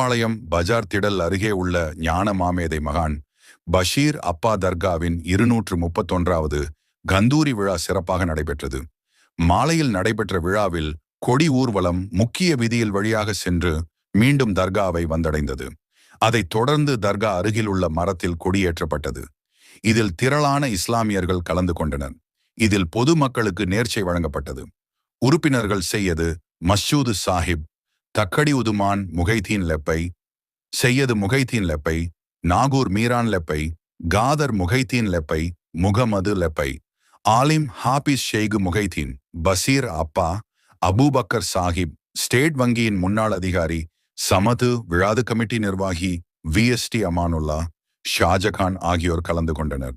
மேட்டுப்பாளையம் பஜார் திடல் அருகே உள்ள ஞான மாமேதை மகான் பஷீர் அப்பா தர்காவின் 231வது கந்தூரி விழா சிறப்பாக நடைபெற்றது. மாலையில் நடைபெற்ற விழாவில் கொடி ஊர்வலம் முக்கிய வீதியில் வழியாக சென்று மீண்டும் தர்காவை வந்தடைந்தது. அதைத் தொடர்ந்து தர்கா அருகில் உள்ள மரத்தில் கொடியேற்றப்பட்டது. இதில் திரளான இஸ்லாமியர்கள் கலந்து கொண்டனர். இதில் பொதுமக்களுக்கு நேர்ச்சை வழங்கப்பட்டது. உறுப்பினர்கள் செய்யது மஸ்ஜூது சாஹிப், தக்கடி உதுமான் முகைதீன் லெப்பை, செய்யது முகைதீன் லெப்பை, நாகூர் மீரான் லெப்பை, காதர் முகைதீன் லெப்பை, முகமது லெப்பை, ஆலிம் ஹாபிஸ் ஷெய்கு முகைதீன், பசீர் அப்பா, அபூபக்கர் சாஹிப், ஸ்டேட் வங்கியின் முன்னாள் அதிகாரி சமது, விழாது கமிட்டி நிர்வாகி VST அமானுல்லா, ஷாஜகான் ஆகியோர் கலந்து கொண்டனர்.